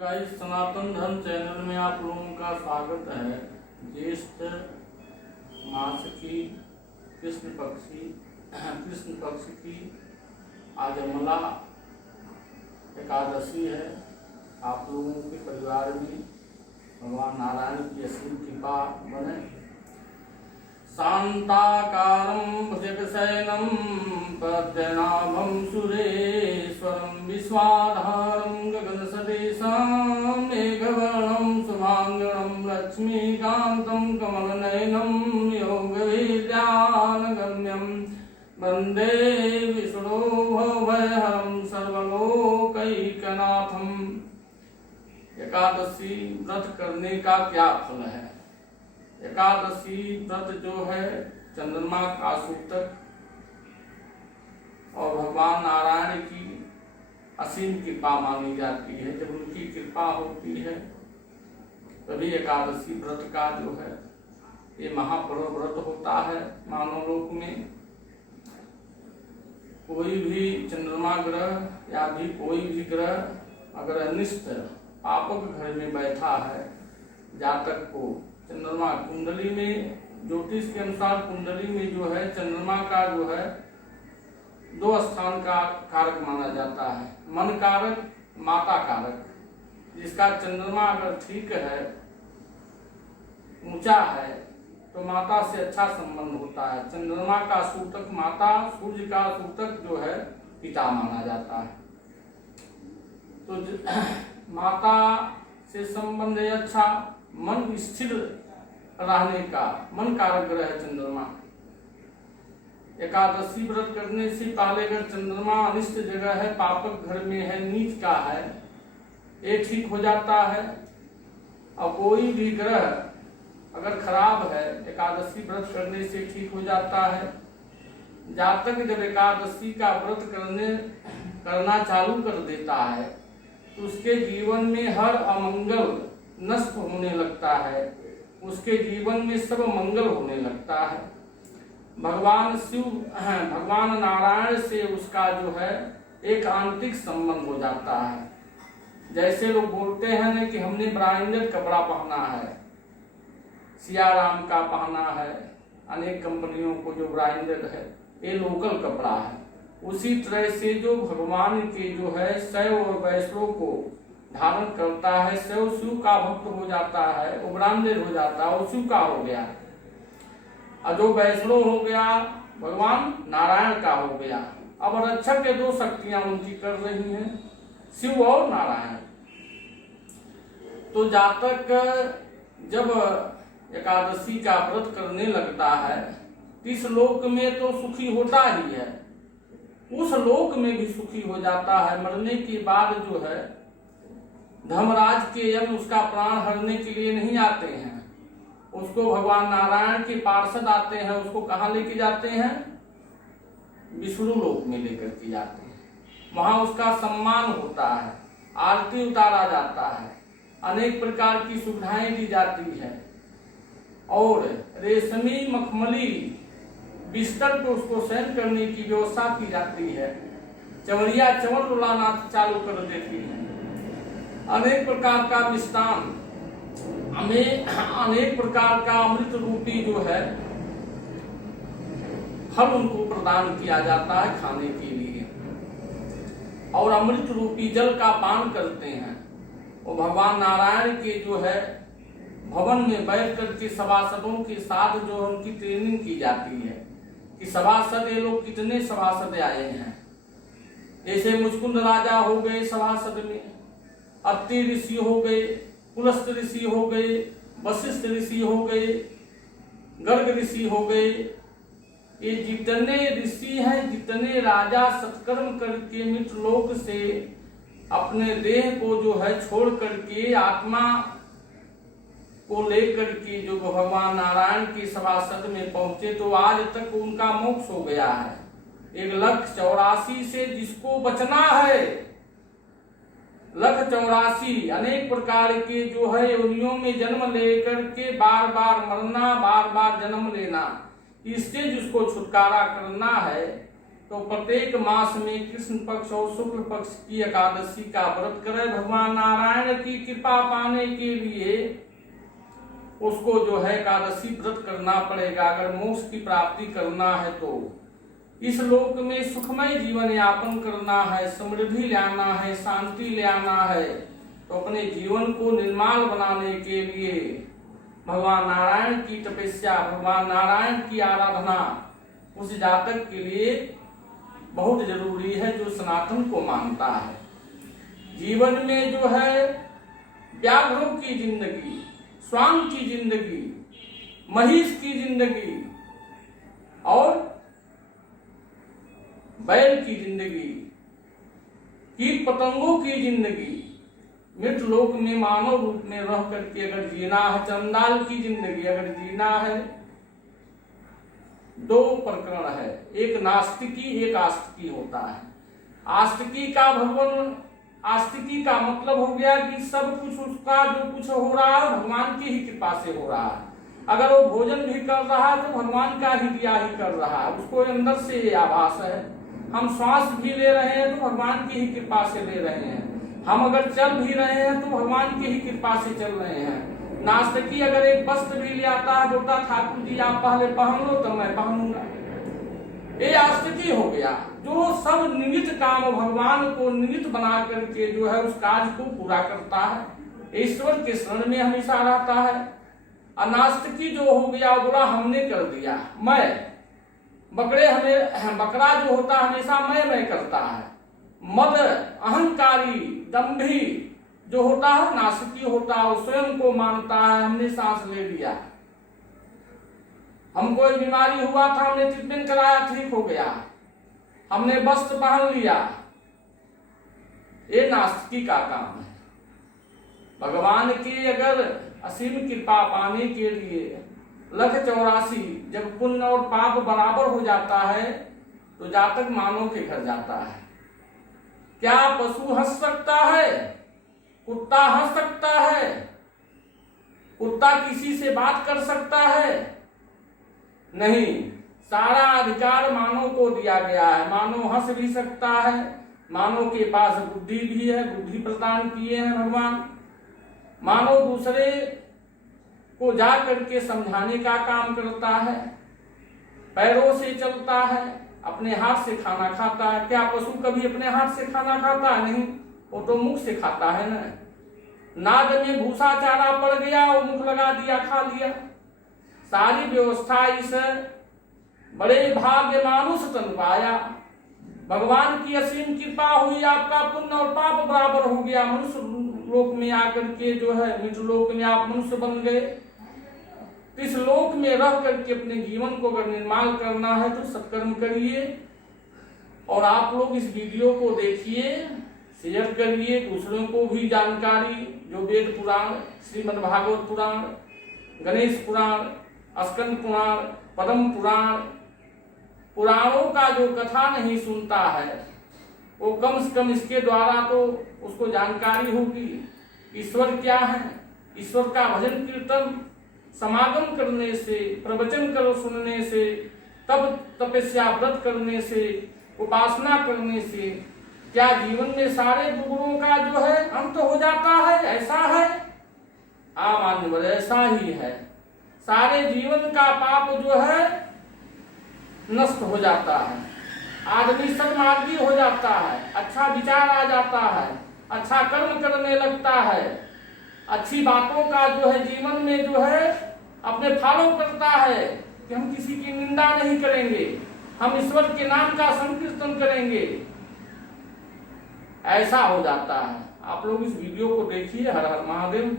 Guys, सनातन धर्म channel में आप लोगों का स्वागत है। ज्येष्ठ मास की कृष्ण पक्ष की आज अमला एकादशी है। आप लोगों के परिवार में भगवान नारायण की असीम कृपा बने। शांताकारं भुजगशयनं पद्मनाभं सुरेश्वरं विश्वाधारं गगनसदृशं मेघवर्णं शुभांगं लक्ष्मीकान्तं कमलनयनं योगविद्यानगम्यं वन्दे विष्णुभयहरं सर्वलोकैकनाथम्। एकादशी व्रत करने का क्या फल है? एकादशी व्रत जो है चंद्रमा का सूतक और भगवान नारायण की असीम कृपा मानी जाती है। जब उनकी कृपा होती है तभी एकादशी व्रत का जो है ये महापर्व व्रत होता है। मानव लोक में कोई भी चंद्रमा ग्रह या भी कोई भी ग्रह अगर अनिष्ट पापक घर में बैठा है, जातक को चंद्रमा कुंडली में, ज्योतिष के अनुसार कुंडली में जो है चंद्रमा का जो है 2 स्थान का कारक माना जाता है, मन कारक, माता कारक। जिसका चंद्रमा अगर ठीक है, ऊंचा है, तो माता से अच्छा संबंध होता है। चंद्रमा का सूतक माता, सूर्य का सूतक जो है पिता माना जाता है। तो माता से संबंध अच्छा, मन स्थिर रहने का मन कारक ग्रह है चंद्रमा। एकादशी व्रत करने से पहले अगर चंद्रमा अनिष्ट जगह है, पापक घर में है, नीच का है, ये ठीक हो जाता है। और कोई भी ग्रह अगर खराब है, एकादशी व्रत करने से ठीक हो जाता है। जातक जब एकादशी का व्रत करना चालू कर देता है तो उसके जीवन में हर अमंगल नष्ट होने लगता है, उसके जीवन में सब मंगल होने लगता है। भगवान शिव, भगवान नारायण से उसका जो है एक आंतरिक संबंध हो जाता है। जैसे लोग बोलते हैं ना कि हमने ब्रांडेड कपड़ा पहना है, सिया राम का पहना है, अनेक कंपनियों को जो ब्रांडेड है, ये लोकल कपड़ा है। उसी तरह से जो भगवान के जो है शैव और वैष्णव को धारण करता है, शैव शिव का भक्त हो जाता है, वो ब्रांडेड हो जाता है, वो शिव का हो गया। और जो वैष्णव हो गया भगवान नारायण का हो गया। अब रक्षक के 2 शक्तियां उनकी कर रही हैं, शिव और नारायण। तो जातक जब एकादशी का व्रत करने लगता है, इस लोक में तो सुखी होता ही है, उस लोक में भी सुखी हो जाता है। मरने के बाद जो है धर्मराज के यम उसका प्राण हरने के लिए नहीं आते हैं, उसको भगवान नारायण के पार्षद आते हैं। उसको कहाँ लेके जाते हैं? विष्णु लोक में लेकर के जाते हैं। वहां उसका सम्मान होता है, आरती उतारा जाता है, अनेक प्रकार की सुविधाएं दी जाती है और रेशमी मखमली बिस्तर पे उसको शयन करने की व्यवस्था की जाती है। चवरिया चवर रुलाना चालू कर देती है। अनेक प्रकार का मिष्टान, अनेक प्रकार का अमृत रूपी जो है फल उनको प्रदान किया जाता है खाने के लिए, और अमृत रूपी जल का पान करते हैं। और भगवान नारायण के जो है भवन में बैठ करके सभासदों के साथ जो उनकी ट्रेनिंग की जाती है कि सभासद, ये लोग कितने सभासद आए हैं। जैसे मुचकुंद राजा हो गए सभासद में, अत्रि ऋषि हो गए, पुलस्त ऋषि हो गए, वशिष्ठ ऋषि हो गए, गर्ग ऋषि हो गए। ये जितने ऋषि हैं, जितने राजा सत्कर्म करके मृतलोक से अपने देह को जो है छोड़ करके आत्मा को लेकर के जो भगवान नारायण की सभासद में पहुंचे, तो आज तक उनका मोक्ष हो गया है। 1,84,000 से जिसको बचना है, 1,84,000 अनेक प्रकार के जो है योनियों में जन्म लेकर के बार बार मरना, बार बार जन्म लेना, इससे जिसको छुटकारा करना है तो प्रत्येक मास में कृष्ण पक्ष और शुक्ल पक्ष की एकादशी का व्रत करे। भगवान नारायण नारायण की कृपा पाने के लिए उसको जो है एकादशी व्रत करना पड़ेगा। अगर मोक्ष की प्राप्ति करना है तो इस लोक में सुखमय जीवन यापन करना है, समृद्धि लाना है, शांति ले आना है, तो अपने जीवन को निर्मल बनाने के लिए भगवान नारायण की तपस्या, भगवान नारायण की आराधना उस जातक के लिए बहुत जरूरी है जो सनातन को मानता है। जीवन में जो है व्याघ्रों की जिंदगी, श्वान की जिंदगी, महिष की जिंदगी और बैल की जिंदगी, कीट पतंगों की जिंदगी, मृत लोक में मानव रूप में रह करके अगर जीना है, चंडाल की जिंदगी अगर जीना है, दो प्रकरण है, एक नास्तिकी एक आस्तिकी होता है। आस्तिकी का भगवान, आस्तिकी का मतलब हो गया कि सब कुछ उसका जो कुछ हो रहा है भगवान की ही कृपा से हो रहा है। अगर वो भोजन भी कर रहा है तो भगवान का ही दिया ही कर रहा है, उसको अंदर से ये आभास है। हम श्वास भी ले रहे हैं तो भगवान की ही कृपा से ले रहे हैं, हम अगर चल भी रहे हैं तो भगवान की ही कृपा से चल रहे हैं। नास्तिकी अगर एक वस्त्र भी ले आता है, बोलता ठाकुर जी आप पहले पहन लो तो मैं पहनूंगा, ये आस्तिकी हो गया। जो सब निमित्त काम भगवान को निमित्त बना करके जो है उस कार्य को पूरा करता है, ईश्वर के शरण में हमेशा रहता है। अनास्तिकी जो हो गया बोला हमने कर दिया, मैं बकरे हमें बकरा जो होता हमेशा मैं करता है। मद अहंकारी दंभी जो होता है नास्तिकी होता है, वो स्वयं को मानता है हमने सांस ले लिया, हमको कोई बीमारी हुआ था हमने ट्रीटमेंट कराया ठीक हो गया, हमने वस्त्र पहन लिया, ये नास्तिकी का काम है। भगवान की अगर असीम कृपा पाने के लिए 1,84 जब पुण्य और पाप बराबर हो जाता है तो जातक मानव के घर जाता है। क्या पशु हंस सकता है? कुत्ता हंस सकता है? कुत्ता किसी से बात कर सकता है? नहीं। सारा अधिकार मानव को दिया गया है, मानव हंस भी सकता है, मानव के पास बुद्धि भी है, बुद्धि प्रदान किए हैं भगवान। मानव दूसरे को जा करके समझाने का काम करता है, पैरों से चलता है, अपने हाथ से खाना खाता है। क्या पशु कभी अपने हाथ से खाना खाता है? नहीं, वो तो मुख से खाता है ना। नाद में भूसा चारा पड़ गया, वो मुख लगा दिया, खा लिया। सारी व्यवस्था इस बड़े भाग्य मानुष तन पाया, भगवान की असीम कृपा हुई, आपका पुण्य और पाप बराबर हो गया। मनुष्य लोक में आकर के जो है मृत्यु लोक में आप मनुष्य बन गए। इस लोक में रह करके अपने जीवन को अगर निर्माण करना है तो सत्कर्म करिए, और आप लोग इस वीडियो को देखिए, शेयर करिए, दूसरों को भी जानकारी, जो वेद पुराण, श्रीमद् भागवत पुराण, गणेश पुराण, स्कंद पुराण, पद्म पुराण, पुराणों का जो कथा नहीं सुनता है वो कम से कम इसके द्वारा तो उसको जानकारी होगी ईश्वर क्या है। ईश्वर का भजन कीर्तन समागम करने से, प्रवचन कर सुनने से, तब तपस्या व्रत करने से, उपासना करने से क्या जीवन में सारे दुर्गुणों का जो है अंत हो जाता है? ऐसा है? मान्यवर ऐसा ही है। सारे जीवन का पाप जो है नष्ट हो जाता है, आदमी सन्मार्गी हो जाता है, अच्छा विचार आ जाता है, अच्छा कर्म करने लगता है, अच्छी बातों का जो है जीवन में जो है अपने फॉलो करता है कि हम किसी की निंदा नहीं करेंगे, हम ईश्वर के नाम का संकीर्तन करेंगे, ऐसा हो जाता है। आप लोग इस वीडियो को देखिए। हर हर महादेव।